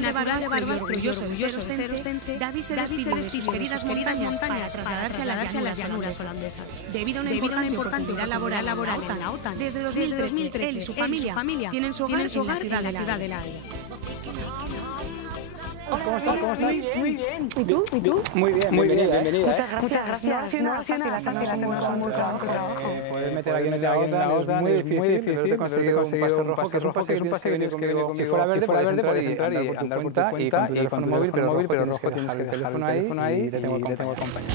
de Barbastro y orgulloso de ser ostense, David se despide de sus queridas montañas para trasladarse a las llanuras holandesas. Debido a una importante oportunidad laboral en la OTAN, desde 2013 él y su familia tienen su hogar en la ciudad de La Haya. ¿Cómo estás? Muy bien. ¿Y tú? Muy bien, bienvenida. Muchas gracias. No ha sido nada fácil, hacemos un muy trabajo. Poder meter aquí en la OTAN es muy difícil, pero te he conseguido un pase rojo, que es un pase que tienes que conmigo. Si fuera verde puedes entrar y andar por tu cuenta y con tu móvil, pero rojo tienes que dejar el teléfono ahí y te tengo acompañado.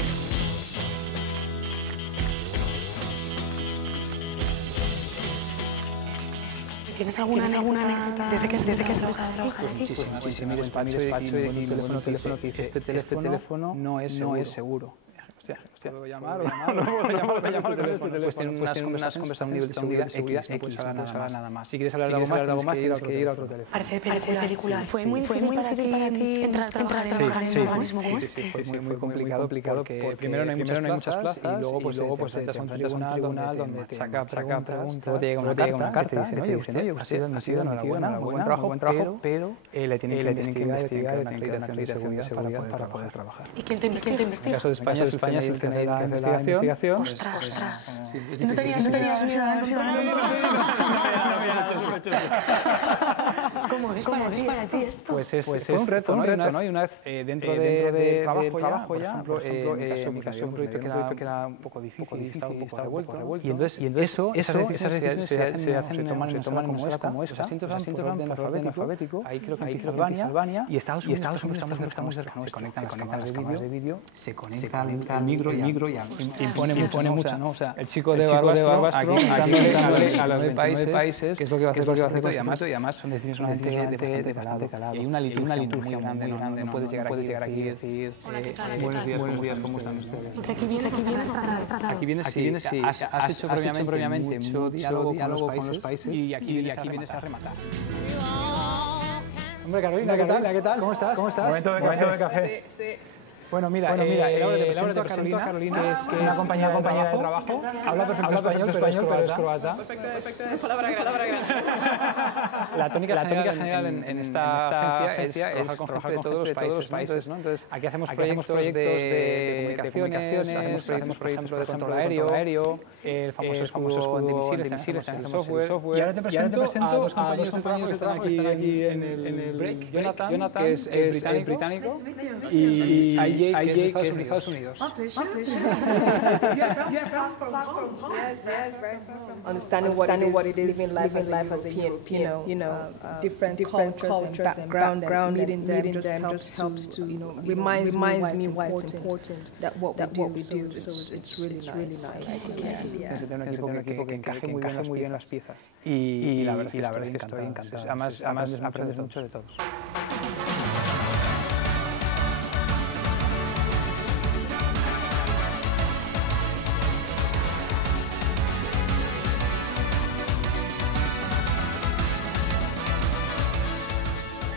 ¿Tienes alguna anécdota desde que has dejado de trabajar? Pues muchísimo. Mi despacho y mi teléfono que dice, este teléfono no es seguro. Hostia, ¿puedo llamar o no puedo llamar con este teléfono? Pues tienen unas conversaciones a un nivel de seguridad X, no puedes hablar nada más. Si quieres hablar de algo más, tienes que ir a otro teléfono. Parece película. ¿Fue muy difícil para ti entrar a trabajar en un organismo como este? Sí, fue muy complicado porque primero no hay muchas plazas y luego pues entras a un tribunal donde te saca preguntas, luego te llega una carta y te dicen, oye, ha sido enhorabuena, buen trabajo, pero le tienen que investigar una acreditación de seguridad para poder trabajar. ¿Y quién te investiga? En el caso de España es el que hace la investigación. Ostras. ¿No tenías ¿Cómo es para ti esto? Pues es un reto, ¿no? Y una vez dentro de trabajo ya, por ejemplo, en mi caso, un proyecto que era un poco difícil, estaba un poco revuelto. Y entonces esas decisiones se hacen en una sala como esta. Los asientos van por orden alfabético. Ahí creo que empieza Albania y Estados Unidos estamos cerca. Se conectan las cámaras de vídeo, se conecta al micro y impone mucho, ¿no? O sea, el chico de Barbastro aquí a los 29 países, que es lo que va a hacer y además son decisiones de bastante calado. Y hay una liturgia muy grande, no puedes llegar aquí y decir buenos días, ¿cómo están ustedes? Aquí vienes, sí, has hecho previamente mucho diálogo con los países y aquí vienes a rematar. Hombre, Carolina, ¿qué tal? ¿Cómo estás? Momento de café. Sí. Bueno, mira, ahora te presento a Carolina, que es una compañera de trabajo. Habla perfecto español, pero es croata. Perfecto. Palabra grande. La tónica general en esta agencia es trabajar con todos los países, ¿no? Entonces, aquí hacemos proyectos de comunicaciones, hacemos proyectos de control aéreo, el famoso escudo de misiles, tenemos software. Y ahora te presento a dos compañeros que están aquí en el break. Jonathan, que es británico, y AJ, que es de Estados Unidos. Understanding what it is living life as a European, different cultures and background, meeting them just helps to, reminds me why it's important that what we do. So it's really nice. Tener un equipo que encaje muy bien las piezas. Y la verdad es que estoy encantado. Además aprendes mucho de todos.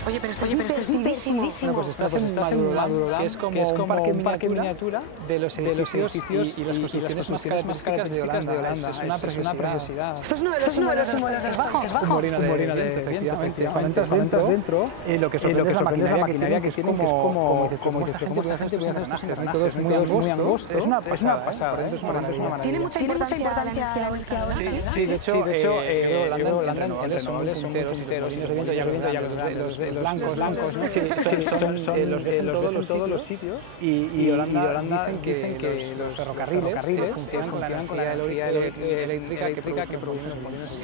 Oye, pero esto es lindísimo. Pues estás en Maduro, que es como un parque miniatura de los edificios y las construcciones más características de Holanda. Es una preciosidad. Esto es uno de los símbolos del Bajo. Un molino de efectivamente. Cuando entras dentro, lo que sorprende es la maquinaria que tiene, que es como esta gente puede hacer estos engranajes, muy angostos. Es una pasada. Tiene mucha importancia la ahora. Sí, de hecho, Holanda en renovables son punteros, los blancos, ¿no? Son los ves en todos los sitios y Holanda dicen que los ferrocarriles funcionan con la energía eléctrica que producen los molinos.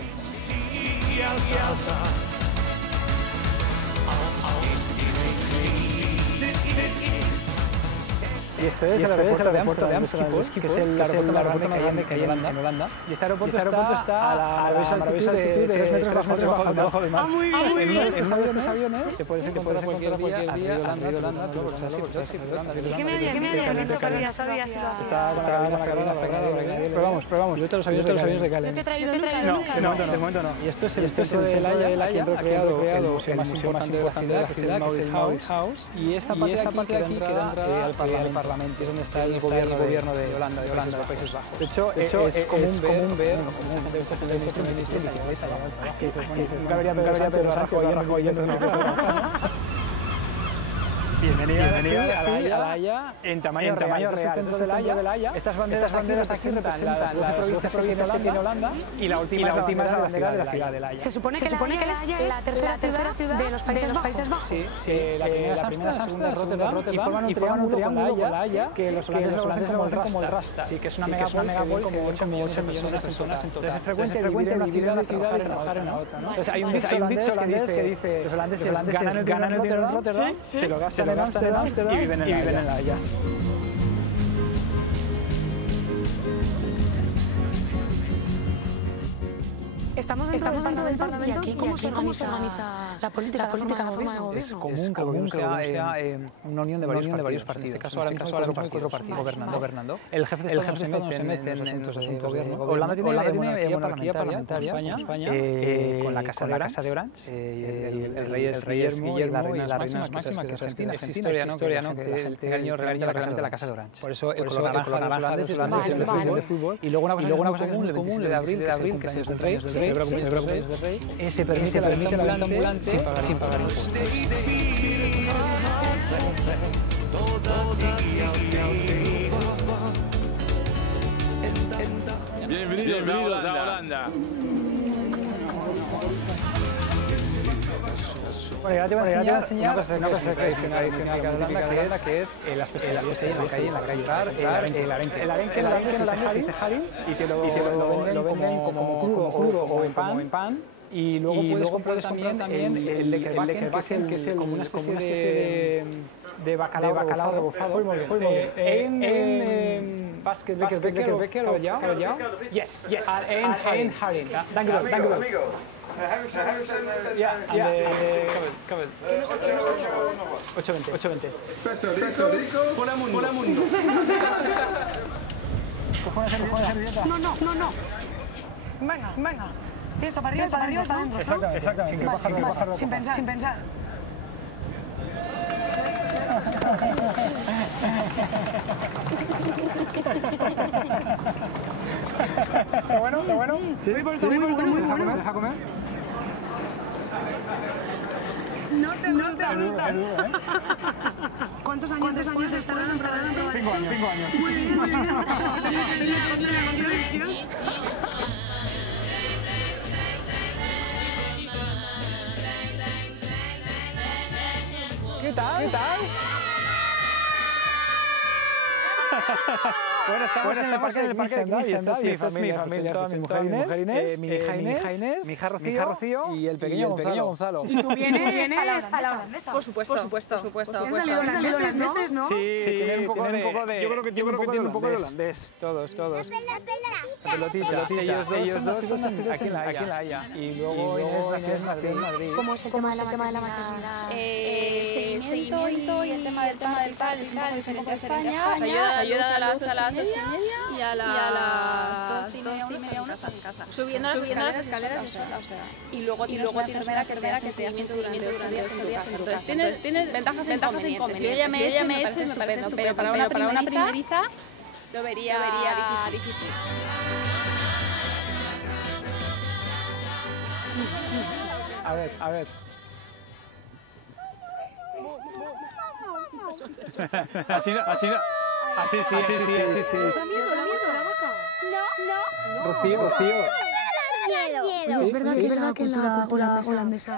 Y esto es el aeropuerto de Amsterdam, que es el aeropuerto más grande que hay en Holanda. Y este aeropuerto está a la maravillosa altitud de 3 metros bajo del mar. En uno de estos aviones se puedes encontrar cualquier día al río de Holanda. ¿Qué me sabía? Está Carolina. Probamos. Yo te los aviones de Cali. ¿No te he traído? No, de momento no. Y esto es el centro de La Haya, que han recreado el museo más importante de la ciudad, que es el Mauritshuis House. Y esta parte de aquí que da entrada al Parlamento, es donde está el gobierno de Holanda, de Países Bajos. De hecho, es común ver nunca vería Pedro Sánchez yendo Bienvenido a La Haya, en tamaño real, el centro de La Haya. Estas banderas de aquí representan las 12 provincias que tiene Holanda y la última es la bandera de la ciudad de La Haya. Se supone que La Haya es la tercera ciudad de los Países Bajos. Sí, la primera es Amsterdam, Rotterdam, y forman un triángulo con La Haya que los holandeses lo conocen como el Rasta. Sí, que es una megápolis como 8 millones de personas en total. Entonces es frecuente vivir en una ciudad y trabajar en la otra. Entonces hay un dicho holandés que dice los holandeses ganan el dinero en Rotterdam, se lo gastan en Amsterdam y viven en La Haya. Estamos dentro del Parlamento y aquí ¿cómo se organiza la política, la forma de gobierno? Es común que sea una unión de varios partidos. En este caso ahora mismo hay 4 partidos gobernando. El jefe de Estado se mete en asuntos de gobierno. Holanda tiene monarquía parlamentaria, España, con la Casa de Orange, el rey es Guillermo y la reina máxima, que es Argentina. Es historia, ¿no? Que el cariño realmente la Casa de Orange. Por eso el color naranja es de fútbol. Y luego una cosa muy común, el de abril, que es el del rey. Se permite la venta ambulante sin pagar impuestos. Bienvenidos a Holanda. Bueno, ya te voy a enseñar una cosa tradicional de Holanda, que es las pesquerías en la calle. El arenque se dice haring y te lo venden como crudo o en pan. Y luego puedes comprar también el lekkerbakken, que es como una especie de bacalao rebozado. En basket lekkerbakken o ya. Yes. En haring. Dank u wel. Covered. 820. Pesto ricos, por mundo. No. Venga. Esto para arriba, para adentro. Exactamente. Sin pensar. ¿Está bueno? Sí, muy bueno. ¿Deja comer? No te gusta. ¿Cuántos años estarás en todo esto? 5 años. Muy bien. ¿Qué tal? Bueno, estamos en el parque de y esta es mi familia, toda mi mujer Inés, mi hija Inés, mi hija Rocío y el pequeño Gonzalo. ¿Y tú vienes a la holandesa? Por supuesto. ¿Han salido holandeses, no? Sí, tienen un poco de... Yo creo que tienen un poco de holandés. Todos. La pelotita. Ellos dos son nacidos aquí en La Haya. Y luego Inés nació en Madrid. ¿Cómo es el tema de la maternidad? Seguimiento y el tema del tal, diferente a España. Ayuda a las 8:30 y a las 2:30 una está en casa. Subiendo las escaleras y luego tienes una enfermera que te hace seguimiento durante 8 días en tu casa. Entonces tienes ventajas e inconvenientes. Yo ya me he hecho y me parece estupendo, pero para una primeriza lo vería difícil. A ver. Así no. Así sí. ¿Da miedo la vaca? No. Rocío. Oye, es verdad que en la cultura holandesa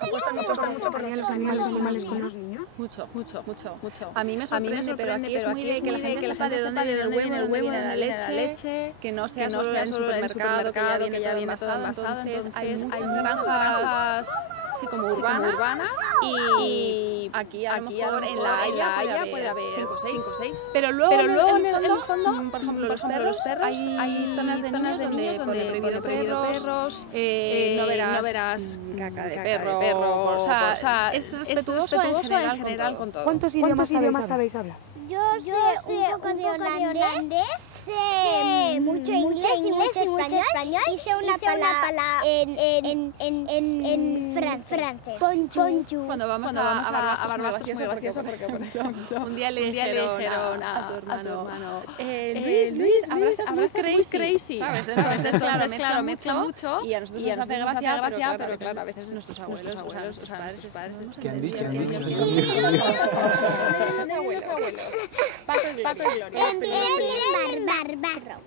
apuestan mucho por los animales con los niños. Mucho. A mí me sorprende, pero aquí es muy de que la gente sepa de dónde viene el huevo, de la leche, que no sea solo en el supermercado, que ya viene todo envasado. Entonces hay muchas granjas así como urbanas y aquí a lo mejor en La Haya puede haber 5 o 6. Pero luego en el fondo, por ejemplo, los perros, hay zonas de niños donde pone prohibido perros, no verás caca de perro, o sea, es respetuoso en general con todo. ¿Cuántos idiomas sabéis hablar? Yo sé un poco de holandés, sé mucho inglés y mucho español, y sé una palabra en francés. francés. Bonjour. Cuando vamos a Barbastro es muy gracioso porque un día le dijeron a su hermano Luis, habrás crazy. ¿Sabes? Entonces, claro, me echa mucho y a nosotros nos hace gracia, pero claro, a veces nuestros abuelos, sus padres... ¿Qué han dicho? Paco y Gloria. En barro.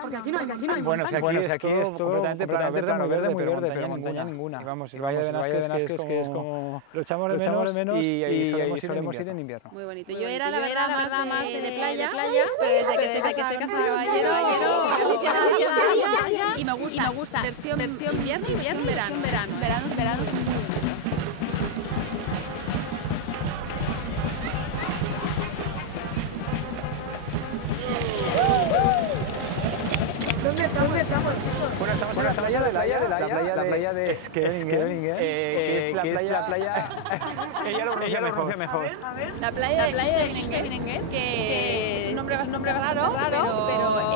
Porque aquí no hay Bueno, aquí es todo completamente verde, muy verde, pero montaña ninguna. Y vamos, el Valle de Nasques es como... Lo echamos de menos y solemos ir en invierno. Muy bonito. Yo era la verdad más de playa, pero desde que estoy casada caballero, y me gusta versión invierno y versión verano. Verano es muy bonito. ¿Dónde estamos, chicos? Bueno, estamos en la playa de Scheveningen, que es la playa... Ella lo pronuncia mejor. La playa de Scheveningen, que es un nombre bastante raro, pero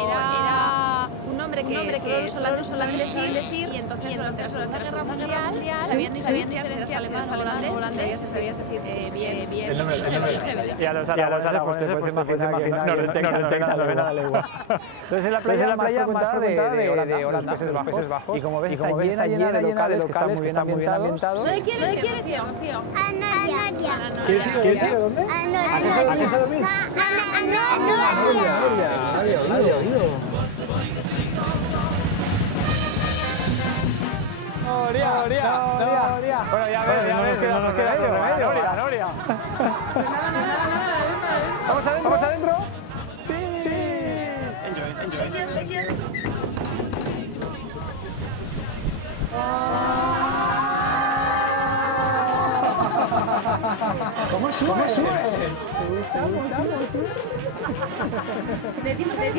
era un nombre que solo decir, y entonces durante la Segunda Guerra Mundial sabían diferenciar los alemanes holandeses, sabías decir bien el nombre. Y a los árabes, pues te imaginas que no detectan la lengua. Entonces es la playa más frecuentada de Holanda, los Países Bajos, y como ves está llena de locales que están muy bien ambientados. ¿Dónde quieres ir, Rocío? A Noria. ¿Quieres ir a dónde? A ¿A dormir? Noria. Bueno, ya ves que nos queda Noria. ¿Vamos adentro? Sí. Enjoy. ¿Cómo sube? Decimos a los